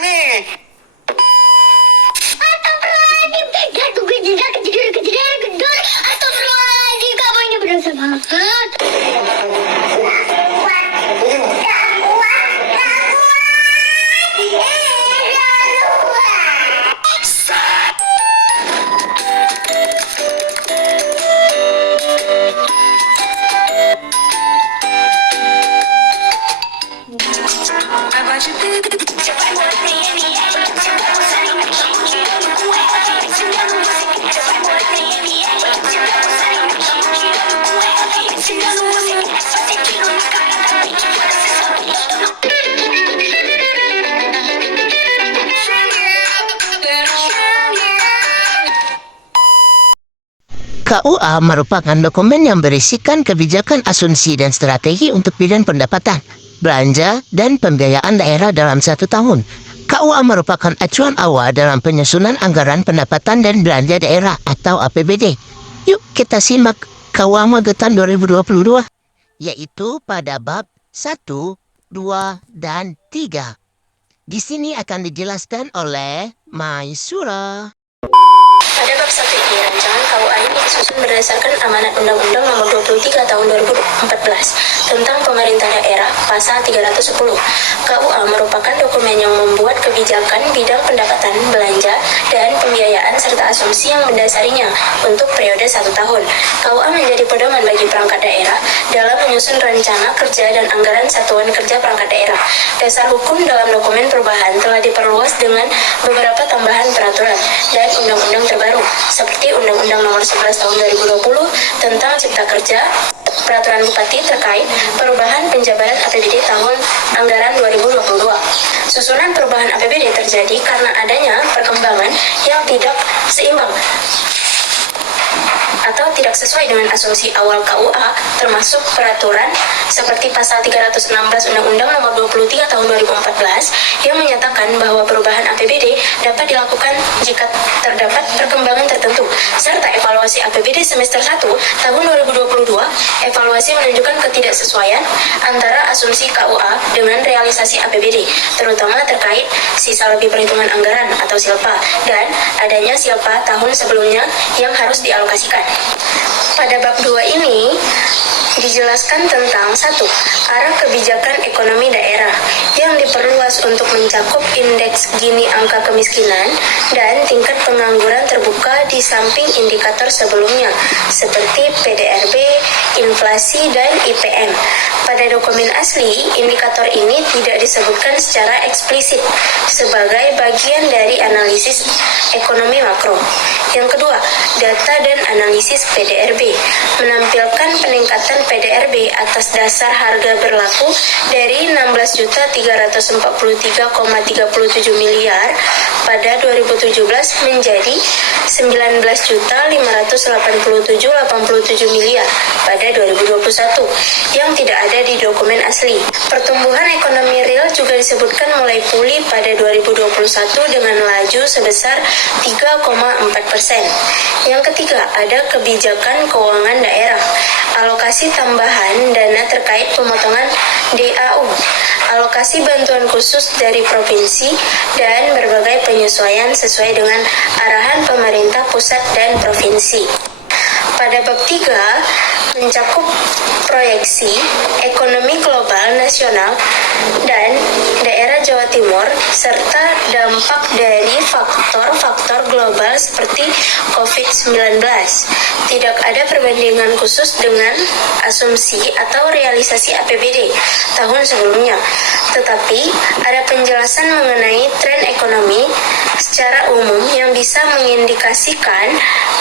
nih. Astagfirullahaladzim. Jatuh kejedar, kejedar. Astagfirullahaladzim. Kamu ini benar semangat. KUA merupakan dokumen yang berisikan kebijakan asumsi dan strategi untuk bidang pendapatan, belanja, dan pembiayaan daerah dalam 1 tahun. KUA merupakan acuan awal dalam penyusunan anggaran pendapatan dan belanja daerah atau APBD. Yuk kita simak KUA Magetan 2022, yaitu pada bab 1, 2, dan 3. Di sini akan dijelaskan oleh Maisura. Pada bab 1 ini, rancangan KUA ini disusun berdasarkan amanat Undang-Undang Nomor 23 Tahun 2014 tentang Pemerintah Daerah Pasal 310. KUA merupakan dokumen yang membuat kebijakan bidang pendapatan, belanja, dan pembiayaan serta asumsi yang mendasarinya untuk periode 1 tahun. KUA menjadi pedoman bagi perangkat daerah dalam menyusun rencana kerja dan anggaran satuan kerja perangkat daerah. Dasar hukum dalam dokumen perubahan telah diperluas dengan beberapa tambahan peraturan dan undang-undang terbaru, seperti Undang-Undang Nomor 11 Tahun 2020 tentang Cipta Kerja, Peraturan Bupati terkait perubahan penjabaran APBD tahun anggaran 2022. Susunan perubahan APBD terjadi karena adanya perkembangan yang tidak seimbang atau tidak sesuai dengan asumsi awal KUA, termasuk peraturan seperti pasal 316 Undang-Undang Nomor 23 Tahun 2014 yang menyatakan bahwa perubahan APBD dapat dilakukan jika terdapat perkembangan tertentu, serta evaluasi APBD semester 1 tahun 2022. Evaluasi menunjukkan ketidaksesuaian antara asumsi KUA dengan realisasi APBD, terutama terkait sisa lebih perhitungan anggaran atau SILPA dan adanya SILPA tahun sebelumnya yang harus dialokasikan. Pada bab 2 ini dijelaskan tentang 1. Arah kebijakan ekonomi daerah yang diperluas untuk mencakup indeks Gini angka kemiskinan dan tingkat pengangguran terbuka di samping indikator sebelumnya seperti PDRB, inflasi, dan IPM. Pada dokumen asli, indikator ini tidak disebutkan secara eksplisit sebagai bagian dari analisis ekonomi makro. Yang kedua, data dan analisis PDRB menampilkan peningkatan PDRB atas dasar harga berlaku dari 16.343,37 miliar pada 2017 menjadi 19.587,87 miliar pada 2021 yang tidak ada di dokumen asli. Pertumbuhan ekonomi real juga disebutkan mulai pulih pada 2021 dengan laju sebesar 3,4%. Yang ketiga, ada kebijakan keuangan daerah, alokasi tambahan dana terkait pemotongan DAU, alokasi bantuan khusus dari provinsi, dan berbagai penyesuaian sesuai dengan arahan pemerintah pusat dan provinsi. Pada bab 3 mencakup proyeksi ekonomi global nasional dan daerah Jawa Timur serta dampak dari faktor-faktor global seperti COVID-19. Tidak ada perbandingan khusus dengan asumsi atau realisasi APBD tahun sebelumnya, tetapi ada penjelasan mengenai tren ekonomi secara umum yang bisa mengindikasikan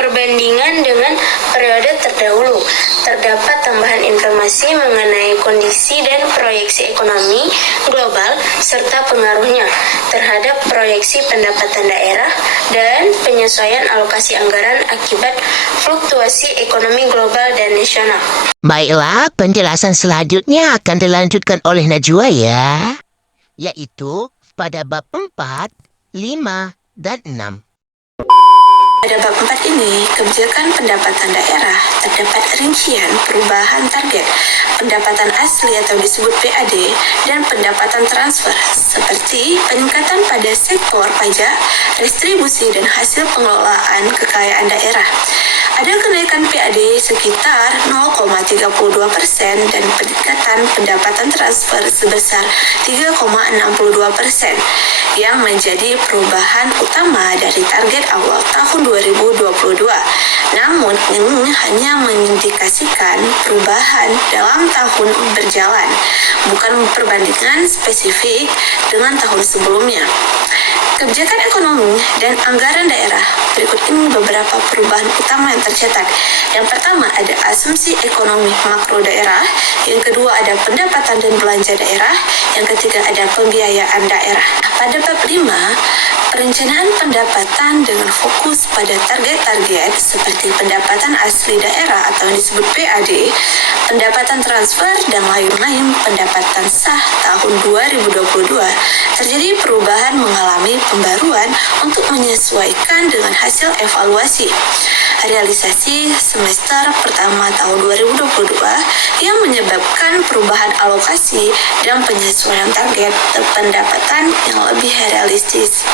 perbandingan dengan periode terdahulu. Terdapat tambahan informasi mengenai kondisi dan proyeksi ekonomi global serta pengaruhnya terhadap proyeksi pendapatan daerah dan penyesuaian alokasi anggaran akibat fluktuasi ekonomi global dan nasional. Baiklah, penjelasan selanjutnya akan dilanjutkan oleh Najwa ya, yaitu pada bab 4, 5, dan 6. Pada bab 4 ini, kebijakan pendapatan daerah terdapat rincian perubahan target pendapatan asli atau disebut PAD dan pendapatan transfer seperti seperti peningkatan pada sektor pajak, restribusi dan hasil pengelolaan kekayaan daerah. Ada kenaikan PAD sekitar 0,32% dan peningkatan pendapatan transfer sebesar 3,62% yang menjadi perubahan utama dari target awal tahun 2022. Namun, ini hanya mengindikasikan perubahan dalam tahun berjalan, bukan perbandingan spesifik dengan tahun sebelumnya. Kebijakan ekonomi dan anggaran daerah. Berikut ini beberapa perubahan utama yang tercatat. Yang pertama ada asumsi ekonomi makro daerah. Yang kedua ada pendapatan dan belanja daerah. Yang ketiga ada pembiayaan daerah. Pada bab 5, perencanaan pendapatan dengan fokus pada target-target seperti pendapatan asli daerah atau yang disebut PAD, pendapatan transfer, dan lain-lain pendapatan sah tahun 2022. Terjadi perubahan mengalami pembaruan untuk menyesuaikan dengan hasil evaluasi realisasi semester pertama tahun 2022 yang menyebabkan perubahan alokasi dan penyesuaian target pendapatan yang lebih realistis.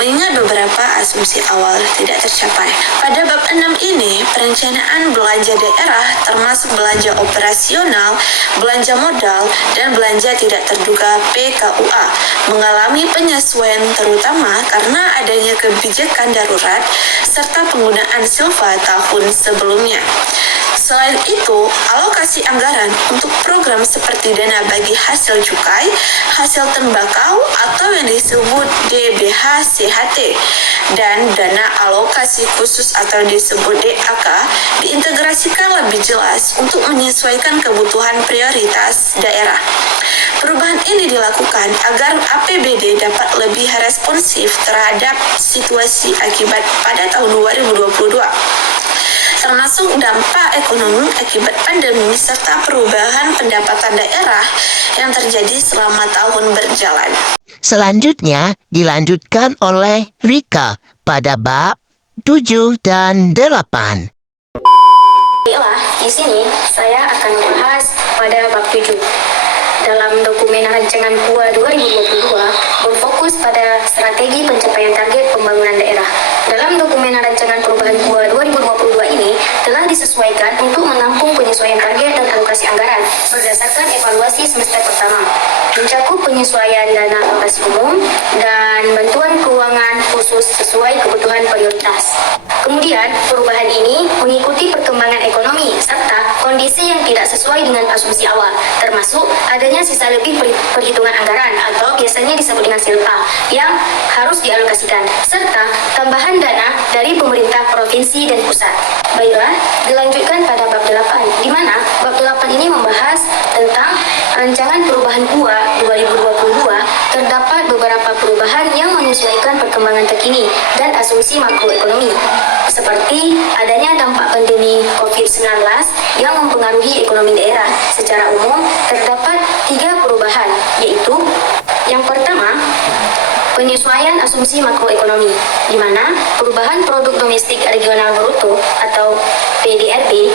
Mengingat beberapa asumsi awal tidak tercapai. Pada bab 6 ini, perencanaan belanja daerah termasuk belanja operasional, belanja modal, dan belanja tidak terduga PKUA mengalami penyesuaian terutama karena adanya kebijakan darurat serta penggunaan silva tahun sebelumnya. Selain itu, alokasi anggaran untuk program seperti dana bagi hasil cukai, hasil tembakau atau yang disebut DBH-CHT, dan dana alokasi khusus atau disebut DAK diintegrasikan lebih jelas untuk menyesuaikan kebutuhan prioritas daerah. Perubahan ini dilakukan agar APBD dapat lebih responsif terhadap situasi akibat pada tahun 2022. Termasuk dampak ekonomi akibat pandemi serta perubahan pendapatan daerah yang terjadi selama tahun berjalan. Selanjutnya dilanjutkan oleh Rika pada bab 7 dan 8. Baiklah, di sini saya akan membahas pada bab 7. Dalam dokumen rancangan PUA 2022 berfokus pada strategi pencapaian target pembangunan daerah. Dalam dokumen rancangan perubahan PUA 2022 ini telah disesuaikan untuk menampung penyesuaian target dan alokasi anggaran berdasarkan evaluasi semester pertama, mencakup penyesuaian dana alokasi umum dan bantuan keuangan khusus sesuai kebutuhan prioritas. Kemudian, perubahan ini mengikuti perkembangan ekonomi serta kondisi yang tidak sesuai dengan asumsi awal, termasuk adanya sisa lebih perhitungan anggaran atau biasanya disebut dengan silpa yang harus dialokasikan, serta tambahan dana dari pemerintah provinsi dan pusat. Baiklah, dilanjutkan pada bab 8, di mana bab 8 ini membahas tentang rancangan perubahan PUA 2022. Terdapat beberapa perubahan yang menyesuaikan perkembangan terkini dan asumsi makroekonomi, seperti adanya dampak pandemi COVID-19 yang mempengaruhi ekonomi daerah. Secara umum, terdapat 3 perubahan, yaitu yang pertama, penyesuaian asumsi makroekonomi, di mana perubahan produk domestik regional bruto atau PDRB,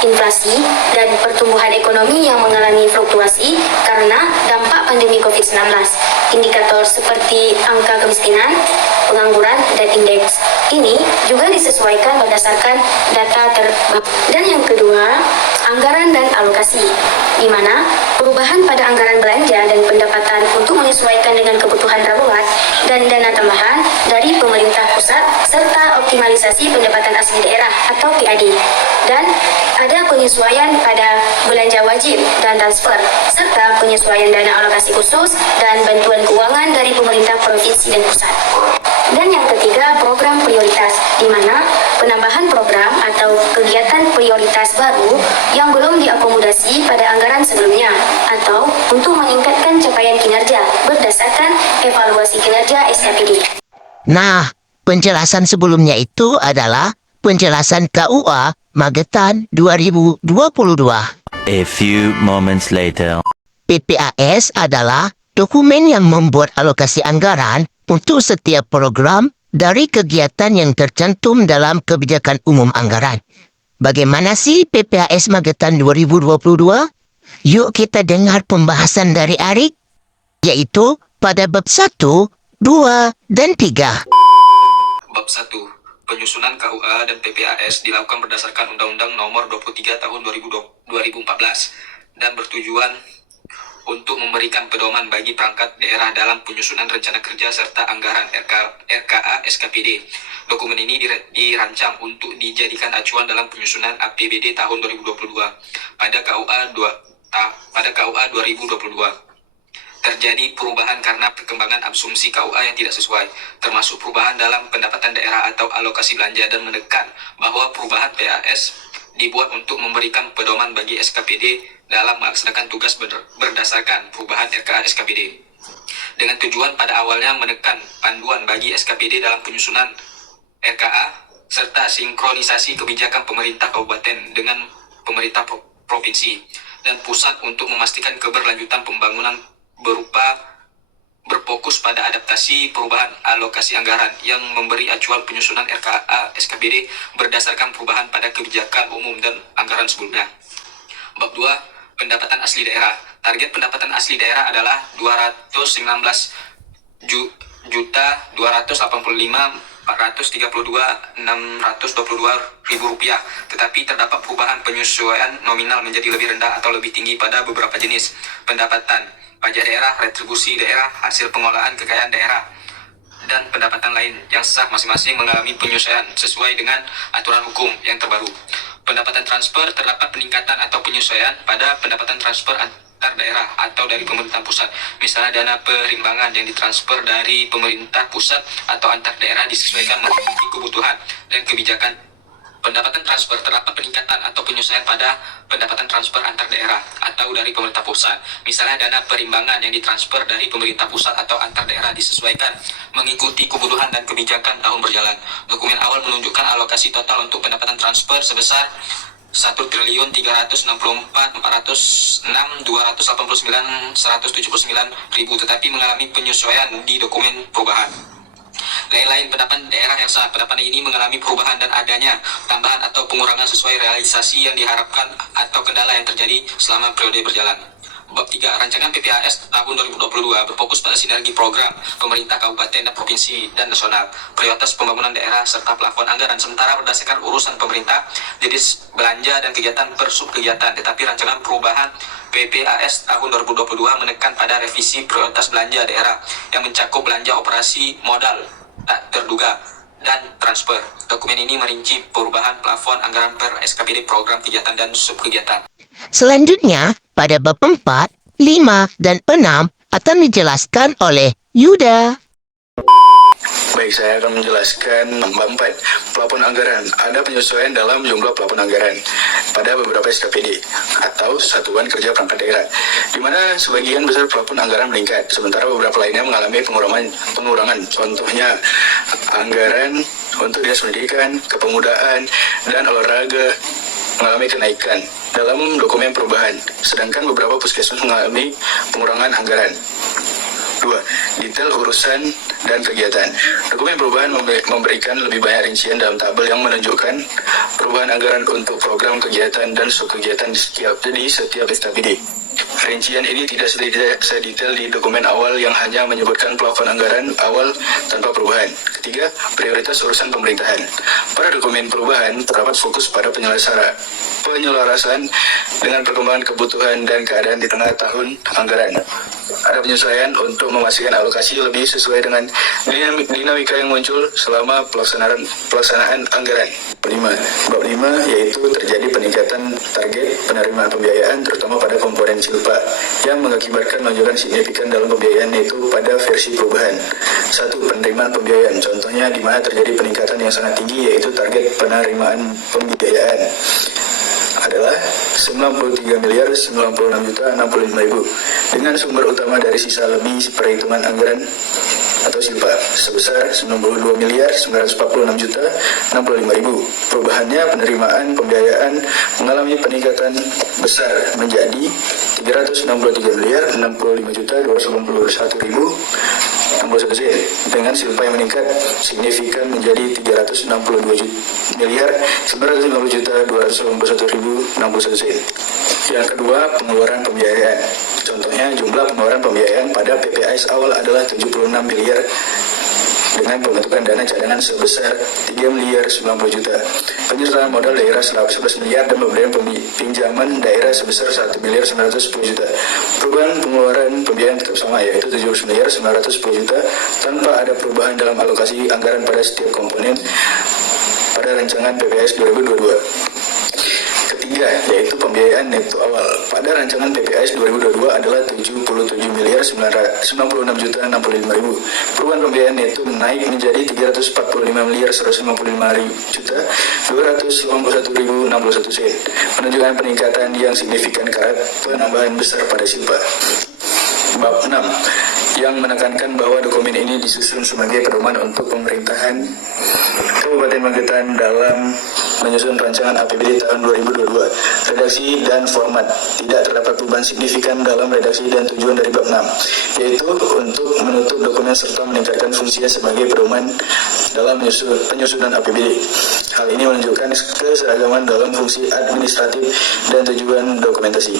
inflasi, dan pertumbuhan ekonomi yang mengalami fluktuasi karena dampak pandemi COVID-19. Indikator seperti angka kemiskinan, pengangguran, dan indeks ini juga disesuaikan berdasarkan data terbaru. Dan yang kedua, anggaran dan alokasi, di mana perubahan pada anggaran belanja dan pendapatan untuk menyesuaikan dengan kebutuhan darurat dan dana tambahan dari pemerintah pusat serta optimalisasi pendapatan asli daerah atau PAD. Dan ada penyesuaian pada belanja wajib dan transfer serta penyesuaian dana alokasi khusus dan bantuan keuangan dari pemerintah provinsi dan pusat. Dan yang ketiga, program prioritas, di mana penambahan program atau kegiatan prioritas baru yang belum diakomodasi pada anggaran sebelumnya atau untuk meningkatkan capaian kinerja berdasarkan evaluasi kinerja SKPD. Nah, penjelasan sebelumnya itu adalah penjelasan KUA Magetan 2022. A few moments later. PPAS adalah dokumen yang membuat alokasi anggaran untuk setiap program dari kegiatan yang tercantum dalam kebijakan umum anggaran. Bagaimana sih PPAS Magetan 2022? Yuk kita dengar pembahasan dari Arik, yaitu pada bab 1, 2, dan 3. Bab 1. Penyusunan KUA dan PPAS dilakukan berdasarkan Undang-Undang Nomor 23 Tahun 2014 dan bertujuan untuk memberikan pedoman bagi perangkat daerah dalam penyusunan rencana kerja serta anggaran RKA SKPD. Dokumen ini dirancang untuk dijadikan acuan dalam penyusunan APBD tahun 2022 pada KUA 2022. Terjadi perubahan karena perkembangan asumsi KUA yang tidak sesuai, termasuk perubahan dalam pendapatan daerah atau alokasi belanja, dan menekan bahwa perubahan PAS dibuat untuk memberikan pedoman bagi SKPD dalam melaksanakan tugas berdasarkan perubahan RKA SKPD. Dengan tujuan pada awalnya menekan panduan bagi SKPD dalam penyusunan RKA serta sinkronisasi kebijakan pemerintah kabupaten dengan pemerintah provinsi dan pusat untuk memastikan keberlanjutan pembangunan berupa berfokus pada adaptasi perubahan alokasi anggaran yang memberi acuan penyusunan RKA SKPD berdasarkan perubahan pada kebijakan umum dan anggaran sebelumnya. Bab 2. Pendapatan asli daerah. Target pendapatan asli daerah adalah 219.432.622 rupiah, tetapi terdapat perubahan penyesuaian nominal menjadi lebih rendah atau lebih tinggi pada beberapa jenis pendapatan: pajak daerah, retribusi daerah, hasil pengolahan kekayaan daerah, dan pendapatan lain yang sah masing-masing mengalami penyesuaian sesuai dengan aturan hukum yang terbaru. Pendapatan transfer, terdapat peningkatan atau penyesuaian pada pendapatan transfer antar daerah atau dari pemerintah pusat. Misalnya dana perimbangan yang ditransfer dari pemerintah pusat atau antar daerah disesuaikan mengikuti kebutuhan dan kebijakan. Pendapatan transfer, terdapat peningkatan atau penyesuaian pada pendapatan transfer antar daerah atau dari pemerintah pusat. Misalnya dana perimbangan yang ditransfer dari pemerintah pusat atau antar daerah disesuaikan mengikuti kebutuhan dan kebijakan tahun berjalan. Dokumen awal menunjukkan alokasi total untuk pendapatan transfer sebesar 1.364.406.289.179 ribu, tetapi mengalami penyesuaian di dokumen perubahan. Lain-lain pendapatan daerah yang sah. Pendapatan ini mengalami perubahan dan adanya tambahan atau pengurangan sesuai realisasi yang diharapkan atau kendala yang terjadi selama periode berjalan. Bab 3. Rancangan PPAS tahun 2022 berfokus pada sinergi program pemerintah kabupaten dan provinsi dan nasional, prioritas pembangunan daerah serta plafon anggaran. Sementara berdasarkan urusan pemerintah, jenis belanja dan kegiatan per subkegiatan, tetapi rancangan perubahan PPAS tahun 2022 menekan pada revisi prioritas belanja daerah yang mencakup belanja operasi modal tak terduga dan transfer. Dokumen ini merinci perubahan plafon anggaran per SKPD, program kegiatan dan subkegiatan. Selanjutnya, pada bab 4, 5, dan 6 akan dijelaskan oleh Yuda. Baik, saya akan menjelaskan bab 4, plafon anggaran. Ada penyesuaian dalam jumlah plafon anggaran pada beberapa SKPD atau satuan kerja perangkat daerah, di mana sebagian besar plafon anggaran meningkat, sementara beberapa lainnya mengalami pengurangan. Contohnya, anggaran untuk dinas pendidikan, kepemudaan, dan olahraga mengalami kenaikan dalam dokumen perubahan, sedangkan beberapa puskesmas mengalami pengurangan anggaran. 2. Detail urusan dan kegiatan. Dokumen perubahan memberikan lebih banyak rincian dalam tabel yang menunjukkan perubahan anggaran untuk program kegiatan dan subkegiatan di setiap SKPD. Rincian ini tidak sedetail di dokumen awal yang hanya menyebutkan plafon anggaran awal tanpa perubahan. Ketiga, prioritas urusan pemerintahan. Pada dokumen perubahan terdapat fokus pada penyelarasan dengan perkembangan kebutuhan dan keadaan di tengah tahun anggaran. Ada penyesuaian untuk memastikan alokasi lebih sesuai dengan dinamika yang muncul selama pelaksanaan anggaran. 5. Bab 5 yaitu terjadi peningkatan target penerimaan pembiayaan terutama pada komponen silpa yang mengakibatkan lonjakan signifikan dalam pembiayaan, yaitu pada versi perubahan. 1. Penerimaan pembiayaan. Contohnya di mana terjadi peningkatan yang sangat tinggi, yaitu target penerimaan pembiayaan adalah 93.096.065.000 dengan sumber utama dari sisa lebih perhitungan anggaran atau silpa sebesar 92.946.065.000. Perubahannya, penerimaan pembiayaan mengalami peningkatan besar menjadi 365.065.281.061 dengan silpa yang meningkat signifikan menjadi 362.950.281.061. Yang kedua, pengeluaran pembiayaan. Contohnya, jumlah pengeluaran pembiayaan pada PPAS awal adalah 76 miliar dengan pembentukan dana cadangan sebesar 3 miliar 90 juta. Penyertaan modal daerah 11 miliar dan pemberian pinjaman daerah sebesar 1 miliar 910 juta. Perubahan pengeluaran pembiayaan tetap sama, yaitu 17 miliar 910 juta tanpa ada perubahan dalam alokasi anggaran pada setiap komponen pada rancangan PPAS 2022. Ketiga, yaitu pembiayaan neto awal. Pada rancangan PPAS 2022 adalah 77 miliar 96 juta 65 ribu. Perubahan pembiayaan neto naik menjadi 345 miliar 155 juta 281 ribu 61 sen. Menunjukkan peningkatan yang signifikan karena penambahan besar pada silpa. Bab 6 yang menekankan bahwa dokumen ini disusun sebagai pedoman untuk pemerintahan Kabupaten Magetan dalam menyusun rancangan APBD tahun 2022. Redaksi dan format. Tidak terdapat perubahan signifikan dalam redaksi dan tujuan dari bab 6, yaitu untuk menutup dokumen serta meningkatkan fungsinya sebagai pedoman dalam penyusunan APBD. Hal ini menunjukkan keseragaman dalam fungsi administratif dan tujuan dokumentasi.